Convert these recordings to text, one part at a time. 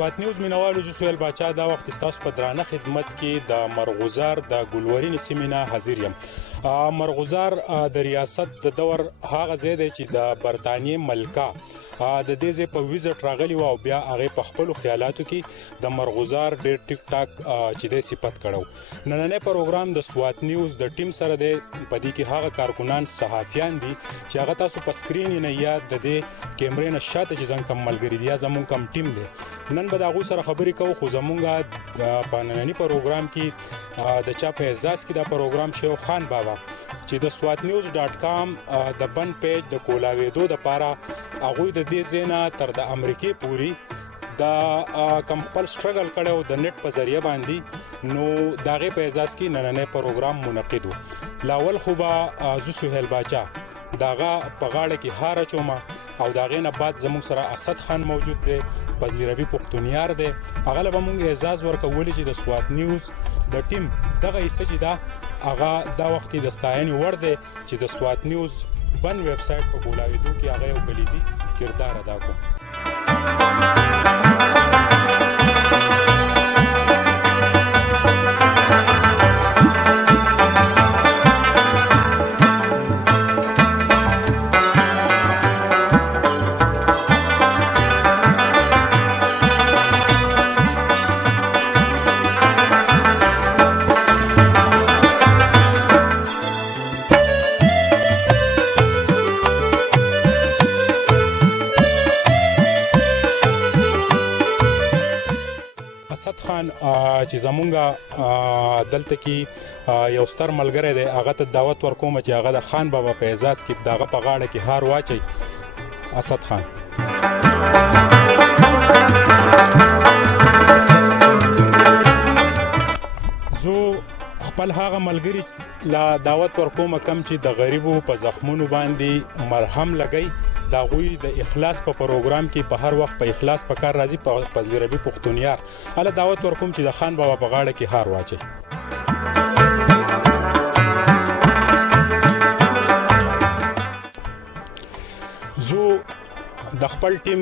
سوات نیوز مینوالو زه سهیل باچا دا وخت ستاسو په درانه خدمت کې د مرغوزار د ګلورین سیمې نه حاضر یم. مرغوزار د ریاست د دور هغه ځای دی چې د برطانیې ملکه د دې ځای په ویزټ راغلی و او بیا هغه په خپل خیالاتو کې د مرغوزار ډېر ټیک ټاک چې د صفت کړو. نننې پروګرام د سوات نیوز د ټیم سره دی، په دې کې هغه کارکونان صحافیان دي چې هغه تاسو په سکرین نه یاد د دې کیمرې نه شاته چې څنګه کم ملګری دي یا زمون کم ټیم دی. نن به دا غو سره خبرې کوو، خو زمونږه په نننی پروګرام کې د چا په اعزاز کې دا پروګرام شو خان بابا چې د swatnews.com د بن پیج د کولاویدو د پاره هغه د دې زینا تر د امریکای پوری د کم خپل سټرګل کړو د نت په ذریعہ باندې، نو داغه په اعزاز کې نننې پروګرام منعقد و. لاول خو به زو سهیل باچا داغه په غاړه کې هار چوما او داغه نه بعد زموږ سره اسد خان موجود دی، فضلی ربی پختونیار دی. هغه له موږ اعزاز ورکول چې د سوات نیوز د ټیم دغه حصہ چې دا هغه دا وخت د ستاینې ور دی چې د سوات نیوز بن ویب سټ په کولاویدو کې هغه یو کلیدي کردار ادا کوي. اسد خان چې زمونږه دلته کې یو ستر ملګری دی، هغه ته دعوت ورکوم چې هغه د خان بابا په اعزاز کې دغه په غاړه کې هار واچي. اسد خان زو خپل هغه ملګری لا دعوت ورکوم کم چې د غریبو په زخمونو باندې مرهم لګي، دا غوی د اخلاص په پروګرام کې په هر وخت په اخلاص په کار راځي. په فضلی ربی پختونیار هله دعوت ورکوم چې د خان بابا په غاړه کې هار واچي. زو د خپل ټیم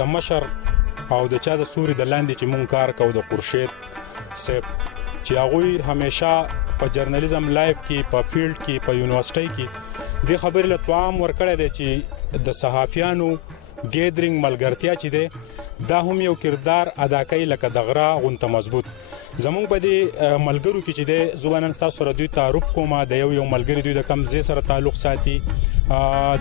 د مشر او د چا د سوري د لاندې چې مونږ کار کوو د قرشید صاحب چې هغه همیشه په جرنالیزم لایف کې په فیلډ کې په یونیورسيټي کې د خبرې له توام ورکړی دی چې د صحافیانو ګیدرینګ ملګرتیا چې دی دا هم یو کردار ادا کوي لکه د غرا غونته مضبوط. زمونږ په دې ملګرو کې چې دی زوبانن تاسو سره دوی تعارف کوم، د یو ملګری دوی د کم ځای سره تعلق ساتي،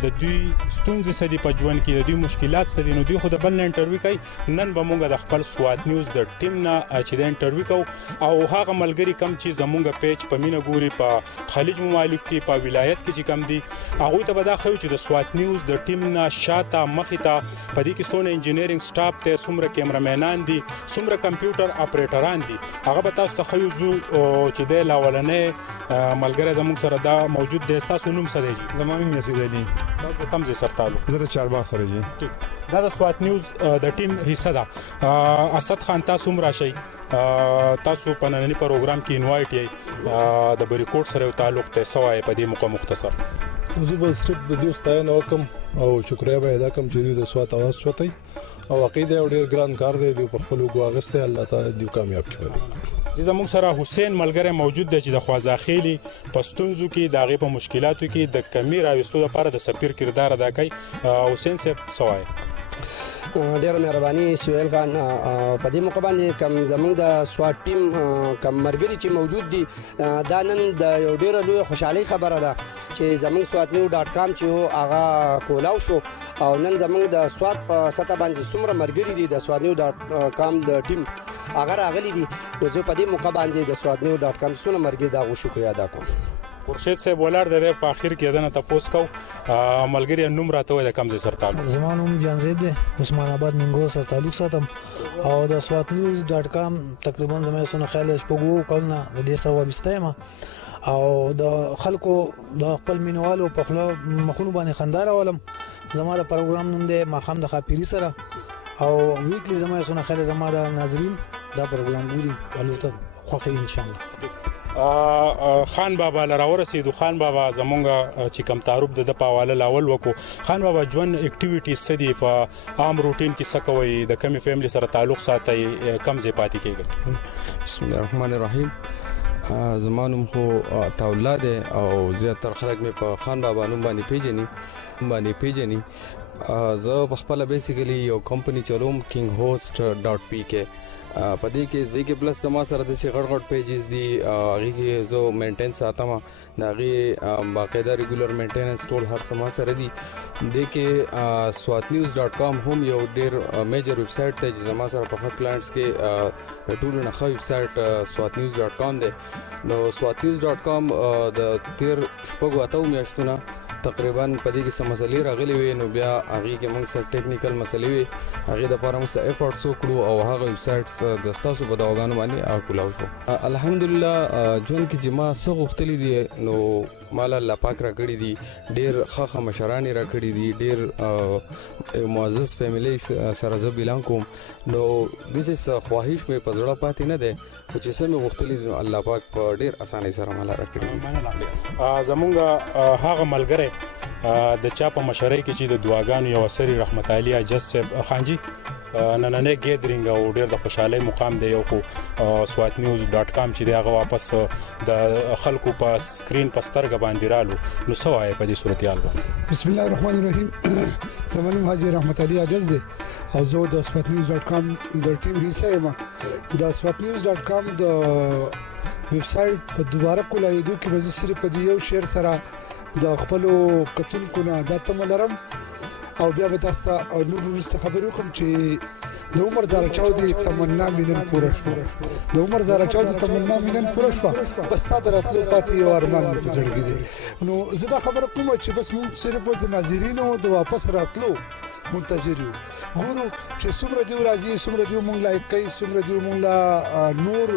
د دوی ستونزې سدي په ژوند کې، د دوی مشکلات سدي، نو دوی خو د بل نه انټرویو کوي. نن به مونږ د خپل سوات نیوز د ټیم نه چې د انټرویو کوو او هغه ملګری کم چې زمونږ پیج په مینه ګوري په خلیج ممالک کې په ولایت کې چې کم دي هغه ته به دا خو چې د سوات نیوز د ټیم نه شاته مخته په دې کې سونه انجینیرینګ سټاف ته څومره کیمرامینان دي، څومره کمپیوټر اپریټران دي، هغه به تاسو ته خو چې د لاولنې ملګری زموږ سره دا موجود دی. تاسو نوم څه دی؟ زموږ یې سودانی. تاسو کوم ځای سره تعلق؟ زه د چارباغ سره جی. دا د سوات نیوز د ټیم حصہ ده. اسد خان تاسو هم راشئ، تاسو په نننی پروګرام کې انوایټ یې د بریکوټ سره تعلق ته سوای په دې موقع مختصر. زه به صرف د دې ستاینه وکم او شکریا به ادا کوم چې د سوات اواز چوتای او عقیده او ډیر ګران کار دی په خپل غواغسته، الله تعالی دې کامیاب کړي. زموږ سره حسین ملګری موجود دی چې د خوازاخیلی پښتونزو کې د غیب مشکلاتو کې د کمی راوستو لپاره د سفیر کردار ادا کوي. حسین صاحب سوای. ډیر مهرباني سهیل خان، په دې موقع باندې کم زموږ د سوات ټیم کم مرګري چې موجود دي دا نن د یو ډیر لوی خوشحالي خبره ده چې زموږ swatnews.com چې هغه کولاو شو او نن زموږ د سوات په سطح باندې څومره مرګري دي د swatnews.com د ټیم هغه راغلي دي. نو زه په دې موقع باندې د swatnews.com څونه مرګري دا غو شکریا ادا کوم. خورشید صاحب ولر د په اخر کې دنه تاسو کو ملګری نوم راته وای د کم ځای سره تعلق؟ زمانوم جانزیب دی، عثمان آباد منګور سره تعلق ساتم او د swatnews.com تقریبا زموږ سره خیال شپږو کلونه د دې سره وابسته یم او د خلکو د خپل مینوالو په مخونو باندې خندار ولم. زموږ د پروګرام نوم دی ماخام د خاپيري سره او ویکلی زموږ سره خیال زموږ د ناظرین دا پروګرام ګوري البته خوښي ان شاء الله. خان بابا لراورسېدو. خان بابا زمونږ چې کم تعارف د پاواله لاول وکړو. خان بابا ژوند اکټیویټیز څه دي په عام روټین کې څه کوي، د کمی فیملی سره تعلق ساتي، کم ځای پاتې کیږي؟ بسم الله الرحمن الرحیم. زمانم خو تاولا ده او زیاتره خلک مې په خان بابا نوم باندې پیژني. زه په خپل بیسیکلی یو کمپنی چلوم kinghost.pk. په دې کې زیګ پلس سما سره د غړ پیجز دي، هغه کې زه مینټین ساتم، دا غي باقاعده ریګولر مینټیننس ټول هر سما سره دي. د کې swatnews.com هم یو ډیر میجر ویب سټ دی چې زما سره په کلاینټس کې ټول نه خو ویب سټ swatnews.com دی. نو swatnews.com د تیر شپږ اتو میاشتونه تقریبا په دې کې سم مسلې راغلي وي، نو بیا هغه کې موږ سره ټیکنیکل مسلې وي، هغه د لپاره موږ ایفورټس وکړو او هغه ویب سټس د تاسو په داوګانو باندې کولاو شو. الحمدلله جون کې جما څه غوښتلې دي نو مال الله پاک را کړی دي، ډیر ښه مشران را کړی دي، ډیر معزز فیملی سره زه بیلان کوم. نو دغه خواهش مې پزړه پاتې نه ده، خو چې څه مې غوښتلې دي الله پاک په ډیر اسانۍ سره مال را کړی دي. زمونږ هغه ملګری د چا په مشرۍ کې چې د دعاګانو یو اثر رحمت علي اجز صاحب خانجي نننې ګیدرینګ او ډیر د خوشحالي مقام دی. یو خو swatnews.com چې هغه واپس د خلکو په سکرین په سترګ باندې رالو، نو څه وایي په دې صورتحال باندې؟ بسم الله الرحمن الرحیم. زمونږ حاجی رحمت علي اجز دی او زه د swatnews.com د ټیم حصہ یم. د swatnews.com د ویب سټ په دوباره کولایدو کې به صرف په یو شیر سره د خپل کتونکو نه د تملرم او بیا به تاسو ته نور ورسته خبرو کوم چې د عمر زاره چودي تمنا مینن پوره شو. د عمر زاره چودي تمنا مینن پوره شو، بس تا دراتلو پاتې یو ارمان په زړګي دي. نو زه دا خبره کوم چې بس موږ صرف د ناظرینو د واپس راتلو منتظر یو. ګورو چې څومره دی راځي، څومره دی مونږ لایک کوي، څومره دی مونږ لا نور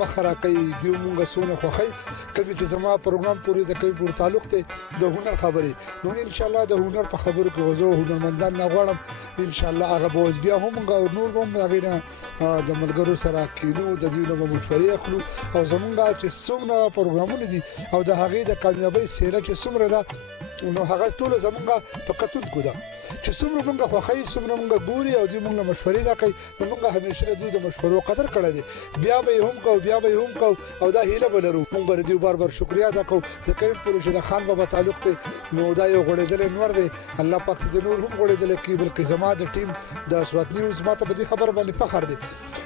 مخرا کوي، دی مونږ سونه خوخی کوي چې زما پروګرام پوری د کوي پور تعلق ته د هنر خبرې. نو ان شاء الله د هنر په خبرو کې غوځو هنرمندان نه غواړم، ان شاء الله هغه بوز بیا هم نور هم هغه د ملګرو سره کینو، د دې نو مشورې اخلو او زمونږ چې څومره پروګرامونه دي او د هغه د کامیابی سیره چې څومره ده، نو هغه ټول زمونږ په کتونکو ده چې څومره موږ خوښي، څومره موږ ګوري او دې موږ مشورې راکړي. نو موږ همیشه دې د مشورو قدر کړی دی، بیا به هم کو بیا به هم کو او دا هیله بلرو. موږ بر دې بار بار شکریا ادا کوو د کوم پروژه د خان بابا تعلق ته. نو دا یو غوړېدل نور دی، الله پاک دې نور هم غوړېدل کی، بلکې زما د ټیم د swatnews ماته په دې خبر باندې فخر دی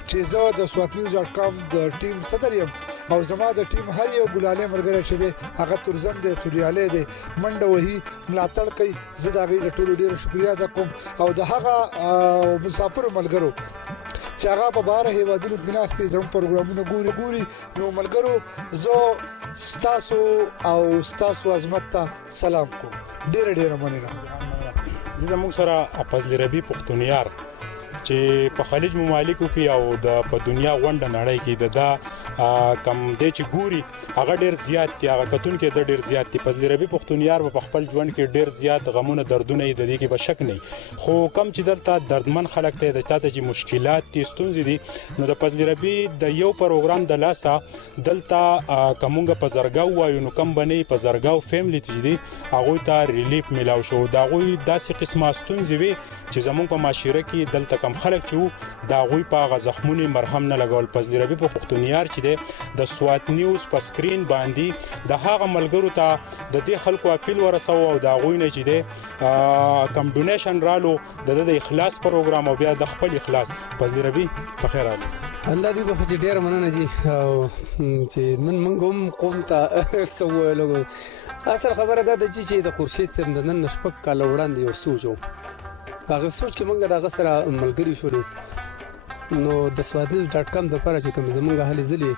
چې زه د swatnews.com د ټیم صدر یم او زما د ټیم هر یو ګلاله مرګره چې دی هغه ترزم دی، تولیاله دی، منډه وهي، ملاتړ کوي. زه دا غي ټولو ډیر شکریا ادا کوم او د هغه مسافر ملګرو چې هغه په بهر هیوادونو کې ناستي زموږ پروګرامونه ګوري. نو ملګرو زه ستاسو او ستاسو عظمت ته سلام کوم، ډیر مننه. زموږ سره فضل ربی پښتونیار چې په خلیج ممالکو کې او د په دنیا غونډه نړۍ کې د کم د چې ګوري هغه ډیر زیات دی، هغه کتون کې د ډیر زیات دی. فضل ربی پښتونیار په خپل ژوند کې ډیر زیات غمونه دردونه د دې کې به شک نه، خو کم چې دلته دردمن خلک ته د تاسو چې مشکلات دي ستونزې دي، نو د فضل ربی د یو پروګرام د لاسه دلته کومګه په زرګاو وایو، نو کم بنې په زرګاو فیملی چې دي هغه ته ریلیف ملاو شو. دا غوي داسې قسمه ستونزې وي چې زموږ په معاشره کې دلته کم خلک چې دا غوي په غزخمونی مرهم نه لګول. فضل ربی په پښتونیار چې د swatnews په سکرین باندې د هغه ملګرو ته د دې خلکو اپیل ورسو او دا غوي نه چې د کم ډونیشن رالو د اخلاص پروګرام او بیا د خپل اخلاص. فضل ربی په خیر علي الله دې په خیر ډیر مننه جی او چې نن موږ هم قوم ته سوالو اصل خبره ده چې د خورشید سم د نن شپک کال وړاندې یو سوچو هغه سوچ کې موږ دغه سره ملګری شولو. نو د swatnews.com د لپاره چې کوم زمونږ حالي زلي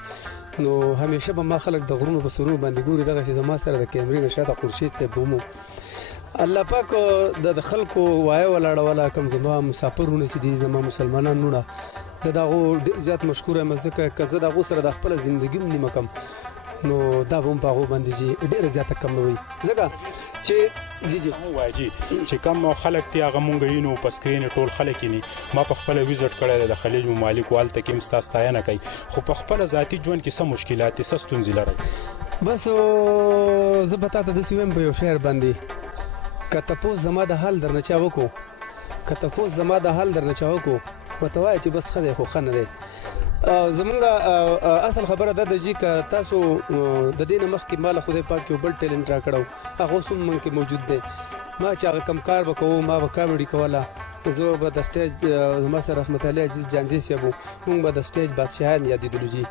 نو همیشه به ما خلک د غرونو په سرونو باندې ګوري، دغه چې زما سره د کیمرې نشاته خورشید صاحب بومو الله پاک د خلکو وای ولاړ ولا کوم زما مسافرونه چې دي زما مسلمانانو نه زه دغه زیات مشکور یم ځکه که زه دغه سره د خپل ژوندۍ نیمه کم نو دا هم په هغه باندې چې ډېر زیاته کم وي ځکه چې جی واجی چې کوم خلک تی هغه مونږ یینو په سکرین ټول خلک ني ما په خپل ویزټ کړی د خلیج ممالک والته کې مستاستاینه کوي خو په خپل ذاتی ژوند کې څه مشکلات څه ستونزې لري بس زه به تاسو د سویم په یو شعر باندې که تاسو زما د حال درنه چا وکړو که تاسو زما د حال درنه چا وکړو وتوای چې بس خدای خو خنه دی زمونږ اصل خبره ده د جی که تاسو د دې نه مخکې مال خدای پاک یو بل ټیلنټ را کړو هغه سم من کې موجود دی ما چې هغه کم کار وکاو ما به کامیډي کوله زه به د سټیج زما سره رحمت الله عزیز جانځي سیبو موږ به د سټیج بادشاہان یادېدلو جی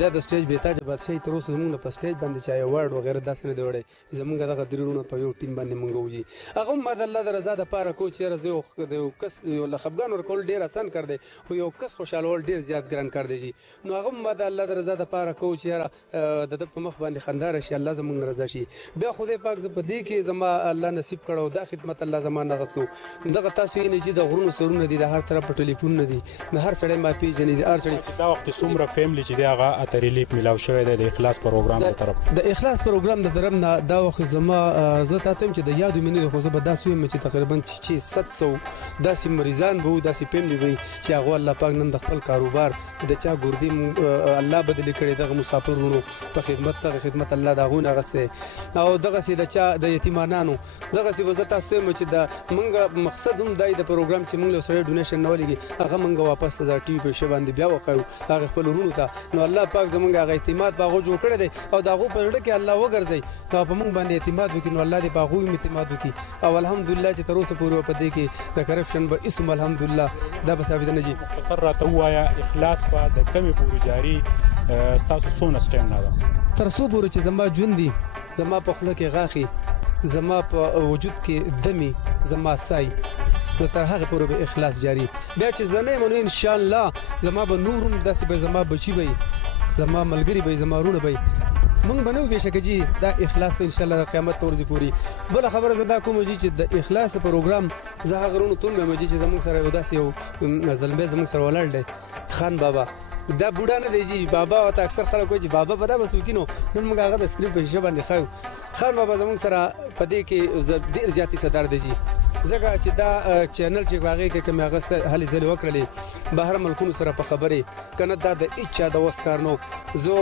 دا د سټیج بیتاج بادشاہي تر اوسه موږ په سټیج باندې چا یو ورډ وغیرہ داسې نه دی وړی زمونږ دغه درونه په یو ټیم باندې موږ وځي هغه ما د الله د رضا د پاره کو چې زه د یو کس یو لخبګان ورکول ډیر آسان کړ دی خو یو کس خوشاله ډیر زیات ګران کړ دی جی نو هغه ما د الله د رضا د پاره کو چې د په مخ باندې خندار شي الله زمونږ رضا شي بیا خدای پاک ز په دې کې زما الله نصیب کړو دا خدمت الله زما نه غسو دغه تاسو یې نه چې د غرونو سرونه دي د هر طرف په ټلیفون نه دي نه هر سړی ما پیژنې دي هر سړی دا وخت څومره فیملی چې دی هغه اتریلیپ ملاو شوی دی د اخلاص پروګرام په طرف د اخلاص پروګرام د طرف نه دا وخت زما زه تاسو چې د یادو مینې خو زه به داسې یم چې تقریبا 700 داسې مریضان وو داسې فیملی وي چې هغه الله پاک نن د خپل کاروبار د چا ګردي الله بدل کړي دغه مسافرونو په خدمت الله دا غونه غسه او دغه سي د چا د یتیمانانو دغه سي وزه تاسو ته چې د منګه مقصد هم دای د پروګرام چې موږ له سره ډونیشن نه ولګي هغه منګه واپس د ټي وي په شی باندې بیا وکړو هغه خپل ورونو ته نو الله پاک زمونږ هغه اعتماد باغو جوړ کړی دی او داغو په لړ کې الله وګرځي دا په موږ باندې اعتماد وکړي نو الله دې باغو اعتماد وکړي او الحمدلله چې تر اوسه پورې په دې کې د کرپشن به اسم الحمدلله دا به ثابت نه جي مختصر راته وایا اخلاص په د کمی پورې جاری تاسو سونه سټیم نه ده تر څو پورې چې زما ژوند دي زما په خله کې غاخي زما په وجود کې دمي زما سای نو تر هغه پورې به اخلاص جاری بیا چې زنه مونږ ان شاء الله زما به نورم داسې به زما بچي وي زما ملګری به زما رونه وي مونږ بنو بشک جی دا اخلاص په ان شاء الله قیامت ورځ پوری بل خبره زدا کوم جی چې د اخلاص پروګرام زه غرونو تون مې چې زموږ سره وداسې یو زلمه زموږ سره ولاړ دی خان بابا دا بوډا نه دی جی بابا او اکثر خلک وایي بابا په دا وسوکینو نن موږ هغه د سکرین په شبا باندې خو خان بابا زموږ سره پدې کې ډیر زیاتی صدر دی جی زګه چې دا چینل چې واغې کې کوم هغه هلي ځل وکړلې بهر ملکونو سره په خبرې کنه دا د اچا د وسکار نو زه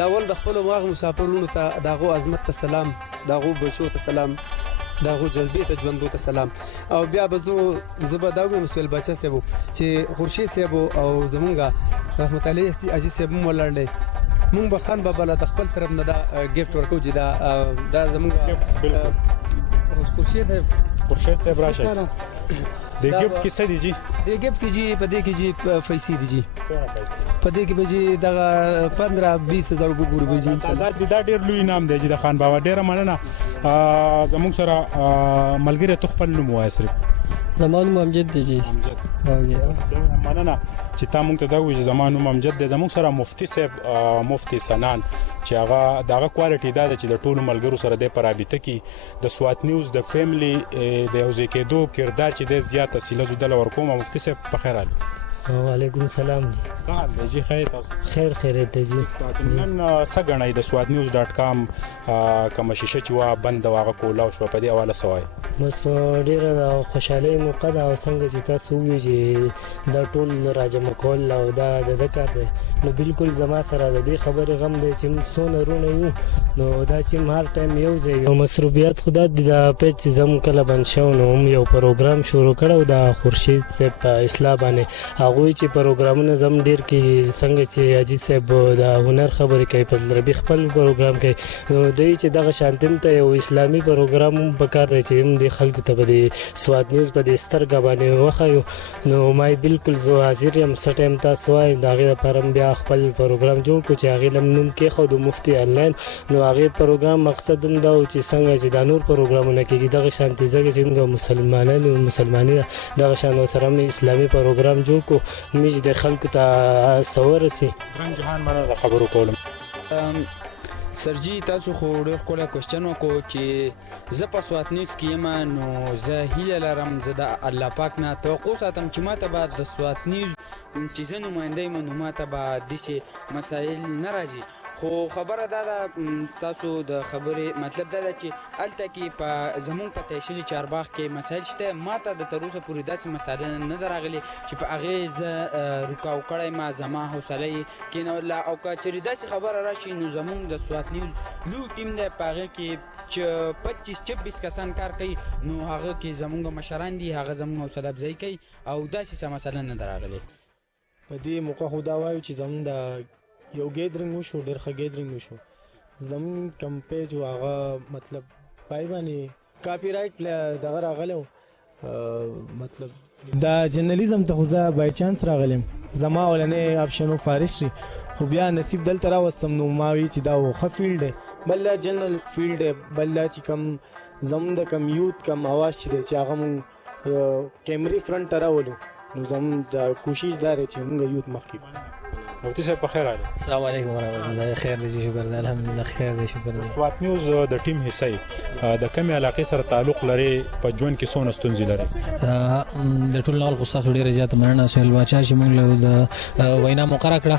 لاول د خپل واغ مسافرونو ته داغو عظمت ته سلام داغو بچو ته سلام داغو جذبې ته ژوندو ته سلام او بیا به زه به دا ویم سویل بچا سیبو چې خورشید سیبو او زمونږه رحمت الله عزیز سیبو ولړلې مونږ به خان بابا له خپل طرف نه دا گیفت ورکو چې دا زمونږه خورشید صاحب راشه د ګیفت کې څه دی جی د ګیفت کې جی په دې کې جی پیسې دی جی په دې کې به جی دغه 15-20 هزار روپۍ به جی دا ډیر لوی نام دی جی د خان بابا ډیره مننه زموږ سره ملګری تو خپل نوم وایي صرف زمان امجد دی جی مننه چې تا مونږ ته دا وایي زمان امجد دی زموږ سره مفتی صاحب مفتی سنان چې هغه دغه کوالټي دا چې د ټولو ملګرو سره د پرابطه کې د سوات نیوز د فیملی د یو ځای کېدو کردار چې د زیات اصله زدل ورکوم مفتی صاحب په خیر حال وعلیکم السلام جی سهار دی جی خیر تاسو خیر دی جی نن سګنای د swadnews.com کوم شیشه چې وا بند واغه کولا شو په دې حواله سوای بس ډیره خوشاله موقع دا څنګه چې تاسو وی چې دا ټول راجم کول او دا د ذکر دی نو بالکل زما سره د دې خبره غم دی چې سونه رونه یو نو دا چې هر ټایم یو ځای یو مسروبیات خدا د پیج زم کله بن شو نو یو پروګرام شروع کړو د خورشید صاحب په اسلام باندې هغه چې پروګرامونه زم ډیر کې څنګه چې اجي صاحب د هنر خبرې کوي په ربي خپل پروګرام کوي نو دوی چې دغه شانتم ته یو اسلامي پروګرام پکار دی چې د خلکو ته به سواد نیوز په دې سترګه باندې وخایو نو مای بالکل زو حاضر یم سټیم تاسو وای دغه لپاره بیا خپل پروګرام جوړ کو چې هغه لم نوم کې خو د مفتی آنلاین نو هغه پروګرام مقصد هم دا چې څنګه چې د نور پروګرامونه کې دغه شانتي ځکه چې موږ مسلمانانو مسلمانۍ دغه شان سره اسلامي پروګرام جوړ کو میج د خلکو ته سوور سي رنګ جهان مله د خبرو کولم سرجی تاسو خو ډېر کوله کوېسچن وکړو چې زه په سوات نیوز کې یم نو زه هیله لرم زه د الله پاک نه توقع ساتم چې ماته به د سوات نیوز چې زه نماینده یم نو ماته به داسې مسایل نه راځي خو خبره دا ده تاسو د خبرې مطلب دا ده چې هلته کې په زمونږ په تحصیلي چارباغ کې مسایل شته. ما ته د تر اوسه پورې داسې مسایل نه ده راغلي چې په هغې زه رکاو کړی ما، زما حوصله یې کېنوله. او که چېرې داسې خبره راشي نو زمونږ د سوات نیوز لوی ټیم دی، په هغې کې چې 25-26 کسان کار کوي، نو هغه کې زمونږ مشران دي، هغه زمونږ حوصله افزایي کوي او داسې څه مسله نه ده راغلې. په دې موقع خو دا وایو چې زمونږ د یو ګیدرینګ وشو، ډېر ښه ګیدرینګ وشو. زمونږ کم پیج و هغه مطلب پای باندې کاپي رایټ دغه راغلی و، مطلب دا جرنالیزم ته خو زه بای چانس راغلم، زما اولنی آپشن و فارسټري، خو بیا نصیب دلته راوستم نو ما وی چې دا و ښه فیلډ دی، بل دا جنرل فیلډ دی، بل دا چې کم زمونږ د کم یوت کم اواز چې دی چې هغه مونږ کیمرې فرنټ ته راولو، نو زمونږ د کوشش دا دی چې مونږ یوت مخکې کړو. مفتي صاحب په خیر راغلی. السلام علیکم ورحمۃ اللہ. خیر دی، شکر دی، الحمدلله خیر دی، شکر دی. سوات نیوز د ټیم حصه یې، د کومې علاقې سره تعلق لري، په ژوند کې څونه ستونزې لري؟ د ټولو خلکو ستاسو ډېره زیاته مننه سهیل باچا چې موږ له د وینا مقرره کړه.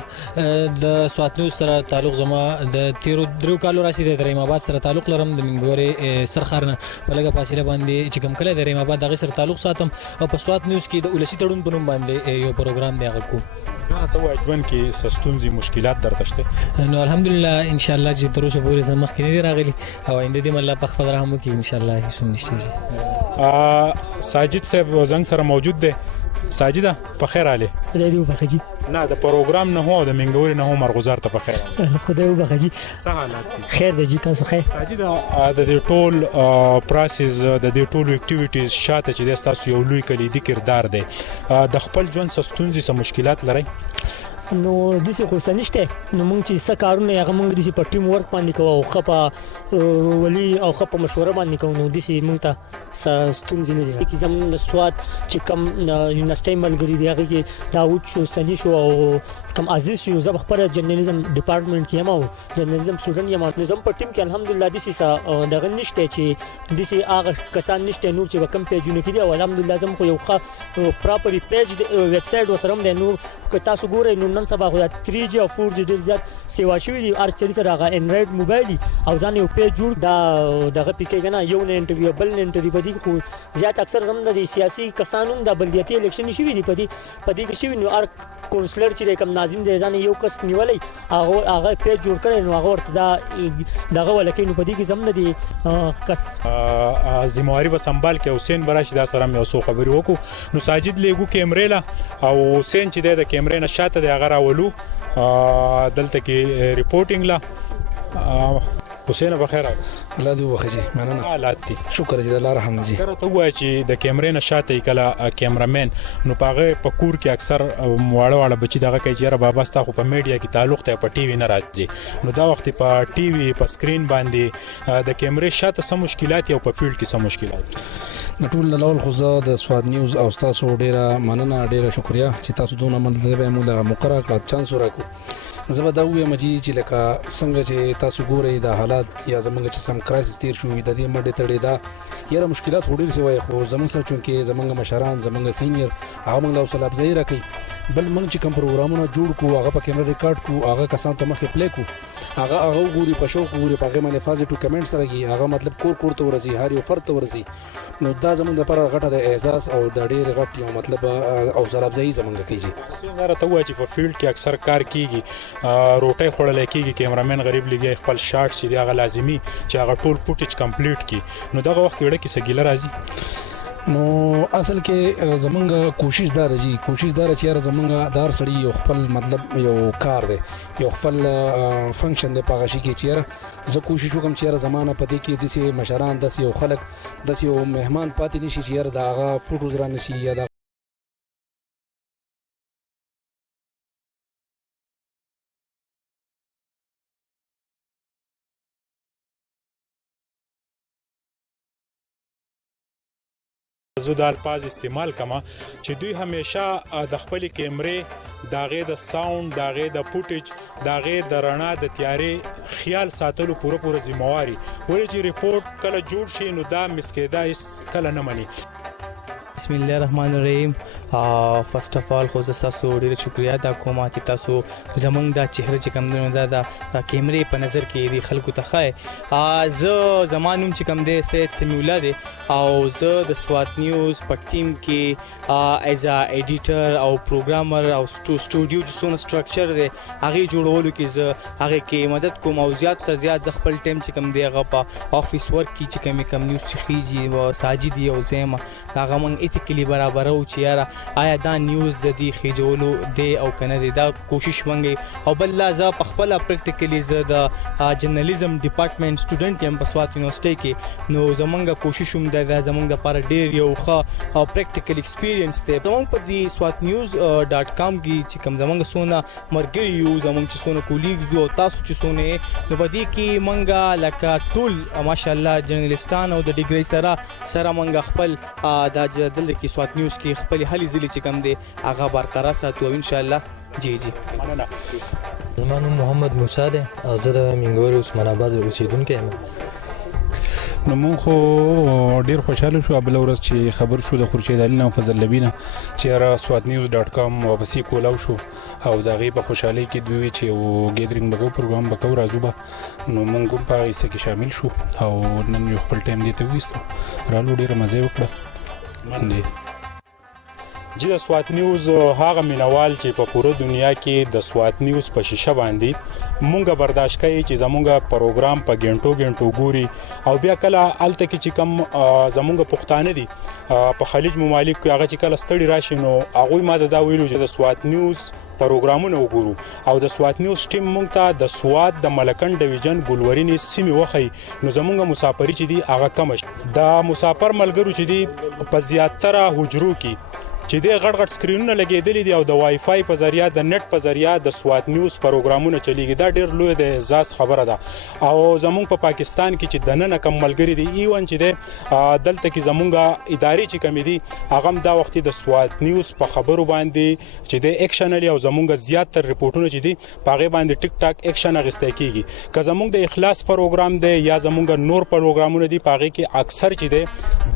د سوات نیوز سره تعلق زما د تیرو درو کالو راسي د رحیم آباد سره تعلق لرم، د منګورې سرخار نه په لږه فاصله باندې چې کوم کله د رحیم آباد دغه سره تعلق ساتم، او په سوات نیوز کې د ولسی تړون په نوم باندې یو پروګرام دی هغه کوم. ته وایې ژوند کې څه ستونزې مشکلات درته شته؟ نو الحمدلله ان شاء الله چې تر اوسه پورې زه مخکې نه دي راغلي او آینده دې الله په خپل رحم وکړي ان شاء الله هیڅ نشته. ساجد صاحب زنګ سره موجود دی. ساجده په خیر راغلی. خدای دې وبخښي. نه د پروګرام نه هو د منګورې نه هو مرغزار ته په خیر راغلی. خدای وبخښي. څه حالات دي؟ خیر دی جی، تاسو خیر؟ ساجده د دې ټول پروسس د دې ټول اکټیویټیز شاته چې د تاسو یو لوی کلیدي کردار دی، د خپل ژوند څه ستونزې څه مشکلات لري؟ نو داسې خو څه نشته، نو موږ چې څه کارونه هغه موږ داسې په ټیم ورک باندې کوو او ښه په ولي او ښه په مشوره باندې کوو، نو داسې موږ ته څه ستونزې نه دي. کې زموږ د سوات چې کوم یونیورسټۍ ملګري دي هغې کې داود شو، سني شو او کوم عزیز شو، زه خپله جرنالیزم ډپارټمنټ کې یم او جرنالیزم سټوډنټ یم، نو زموږ په ټیم کې الحمدلله داسې څه دغه نشته چې داسې هغه کسان نشته نور چې به کوم پیجونه کې دي، او الحمدلله زموږ خو یو ښه پراپري پیج ویب سایټ ورسره هم دی. نو که تاسو ګورئ نو نن سبا خو 3G او 4G ډېر زیات سیوا شوي دي، هر چړي سره هغه انډرایډ موبایل او ځان یو پیج جوړ دا دغه پکې که نه یو نه انټرویو بل نه انټرویو په دې خو زیات اکثر زموږ د سیاسي کسانو د بلدیاتي الیکشن شوي دي، په دې کې شوي، نو هر کونسلر چې کوم ناظم دی ځان یو کس نیولی هغه پیج جوړ کړی، نو هغه ورته دغه ولکې، نو په دې کې زموږ د کس ذمہواري به سنبال کې حسین براشي دا سره مې څو خبرې وکړو. نو ساجد لیګو کیمرې له او حسین چې د کیمرې نه شاته دی هغه راولو دلته کې ریپورټینګ له. حسین بخیر الله دې وبخښي. مننه. حالات دي؟ شکر دې الله رحم دې. ته وایې چې د کیمرې نه شاته کله کیمرامین نو پاغه په کور کې اکثر واړه بچي دغه کوي چې بابا ستا خو په میډیا کې تعلق ته په ټي وي نه راځي، نو دا وخت په ټي وي په سکرین باندې د کیمرې شاته څه مشکلات او په فیلډ کې څه مشکلات؟ ټول لاول خو زه د سواد نیوز او تاسو ډیره مننه، ډیره شکریا چې تاسو دونه مننه به مو د مقرره کړ چانس ورکو. زه به دا وایم چې لکه څنګه چې تاسو ګورئ د حالات یا زمونږ چې سم کرایسس تیر شو د دې مډې تړې دا یاره مشکلات خو ډېر سوی، خو زمونږ سره چونکې زمونږ مشران زمونږ سینیر هغه موږ له حوصله افزایي راکوي، بل موږ چې کوم پروګرامونه جوړ کړو هغه په کیمره ریکارډ کړو، هغه کسانو ته مخې پلی کړو، هغه وګوري، په شوق وګوري، په هغې باندې فاز ټو کمنټس راځي، هغه مطلب کور ته ورځي، هر یو فرد ته ورځي، نو دا زمونږ دپاره غټه د اعزاز او د ډېر غټ یو مطلب حوصله افزایي زمونږ کېږي. څنګه راته ووایه چې په فیلډ کې اکثر کار کېږي، روټۍ خوړلی کېږي، کیمرامین غریب لګي خپل شاټ چې دی هغه لازمي چې هغه ټول فوټیج کمپلیټ کړي، نو دغه وخت کې اړه کې څه ګیله راځي؟ نو اصل کې زمونږ کوشش دا ده چې یاره زمونږ دار سړي یو خپل مطلب یو کار دی، یو خپل فنکشن دی په هغه شي کې چې یاره زه کوشش وکړم چې یاره زمانه په دې کې داسې مشران، داسې یو خلک، داسې یو مهمان پاتې نشي چې یاره د هغه فوټوز را نشي یا د زه د الفاظ استعمال کما چې دوی همیشه د خپل کیمرې داغه د ساوند، داغه د فوټیج، داغه د رڼا د تیارې خیال ساتلو پوره ذمہواری، ولې چې ریپورت کله جوړ شي نو دا مسکیدا کله نه مني. بسم الله الرحمن الرحیم. فرست اف ال خو زه تاسو ډیره شکریا ادا کوم چې تاسو زمونږ د چهره چې کوم دی دا کیمرې په نظر کې دی خلکو ته ښه. زه زمانوم چې کوم دی سید سمیع الله دی او زه د سوات نیوز په ټیم کې ایز ا ایډیټر او پروګرامر او سټوډیو چې څونه سټرکچر دی هغه جوړولو کې زه هغه کې مدد کوم او زیات تر زیات د خپل ټیم چې کوم دی هغه په افیس ورک کې چې کوم نیوز چې خيږي او ساجدي او زما هغه مونږ ایتیکلی برابر او چې یاره آیا دا نیوز د دې خېجولو دی او کنه دی دا کوشش منګي او بل لا ز په خپل پریکټیکلی ز د جرنالیزم ډپارټمنټ سټوډنټ یم په سوات یونیورسيټي کې نو زمونږ کوشش هم د زمونږ لپاره ډیر یو ښه او پریکټیکل ایکسپیرینس دی. زمونږ په دې swatnews.com کې چې کوم زمونږ سونه مرګري یو زمونږ چې سونه کولیګز او تاسو چې سونه نو په دې کې مونږه لکه ټول ماشاءالله جرنالیستان او د ډیګری سره مونږ خپل د دلته کې سوات نیوز کې خپل هلي ځلې چې کوم دی هغه برقرار ساتو ان شاء الله. جی مننه. زما نوم محمد موسی دی او زه د منګور عثمان آباد اوسیدونکی یم. نو مونږ خو ډیر خوشاله شو بل ورځ چې خبر شو د خورشید علي نام فضل لبینه چې را swatnews.com واپسې کولاو شو او دغه په خوشحالي کې دوی چې یو ګیدرینګ بګو پروګرام بکو راځو به نو مونږ هم په هغه کې شامل شو او نن یو خپل ټایم دی ته وستو رالو ډیر مزه وکړه. د سوات نیوز هغه مینوال چې په پوره دنیا کې د سوات نیوز په شیشه باندې مونږه برداشت کوي چې زمونږه پروګرام په ګنټو ګوري او بیا کله الته کې چې کم زمونږه پښتانه دي په خلیج ممالک کې هغه چې کله ستړي راشي نو هغه ماده دا ویلو چې د سوات نیوز پروګرامونه وګورو او د سوات نیوز ټیم مونږ ته د سوات د ملکن ډیویژن ګلورینې سیمه وخی نو زمونږه مسافری چې دی هغه کم د مسافر ملګرو چې دی په زیاتره حجرو کې چې د غړغړ سکرینونه لګیدلې دي او د وای فای په ذریعہ د نت په ذریعہ د سوات نیوز پروګرامونه چلیږي دا ډیر لوی د اعزاز خبره ده او زمونږ په پاکستان کې چې د نن کم ملګری دي ایون چې د دلته کې زمونږه اداري چې کمی دي هغه دا وخت د سوات نیوز په خبرو باندې چې د اکشنلی او زمونږه زیاتره ریپورتونه چې دي پاغه باندې ټیک ټاک اکشن اغسته کیږي که زمونږ د اخلاص پروګرام دی یا زمونږه نور پروګرامونه دي پاغه کې اکثر چې دی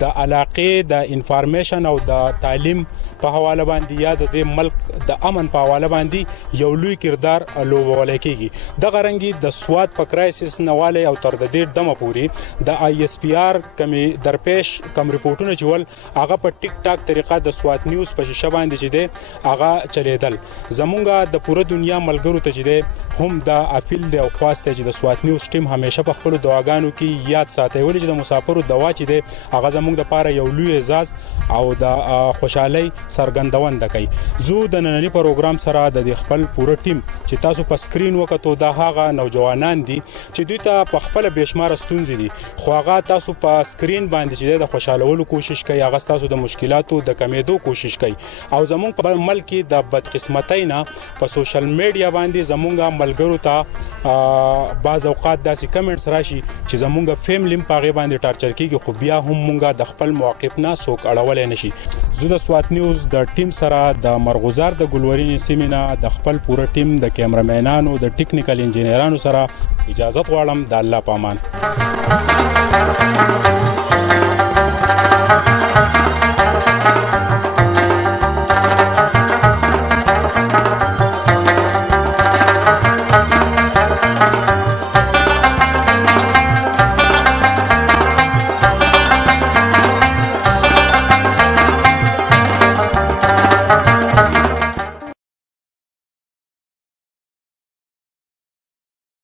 د علاقې د انفارمیشن او د تعلیم په حواله باندې یا د ملک د امن په حواله باندې یو لوی کردار لوبول کیږي د غرنګي د سوات په کرایسس نواله او تر د دې دمه پوری د آی اس پی آر کمی درپیش کم ریپورتونه چول هغه په ټیک ټاک طریقه د سوات نیوز په شیشه باندې چې دی هغه چلیدل زمونږه د پوره دنیا ملګرو ته چې دی هم د اپیل دی او خواسته چې د سوات نیوز ټیم همیشه په خپل دعاګانو کې یاد ساتي ولې چې د مسافرو دوا چې دی هغه زمونږ د پاره یو لوی اعزاز او د خوشحالي سرګندوند کوي. زه د نننی پروګرام سره د خپل پوره ټیم چې تاسو په سکرین وکړو دا هغه نوجوانان دي چې دوی ته په خپل بشمار ستونزې دي خو هغه تاسو په سکرین باندې چې د خوشالولو کوشش کوي هغه تاسو د مشکلاتو د کمیدو کوشش کوي او زمونږ په ملک د بدقسمتۍ نه په سوشل میډیا باندې زمونږه ملګرو ته بعض اوقات داسې کمنټس راشي چې زمونږه فیملی په باندې ټارچر کیږي خو بیا هم مونږه د خپل موقف نه سوک اړول نه شي. زه د سوات نیوز د ټیم سره د مرغوزار د ګلورینې سیمینه د خپل پوره ټیم د کیمرامینانو د ټیکنیکل انجینرانو سره اجازه غواړم د الله پامان.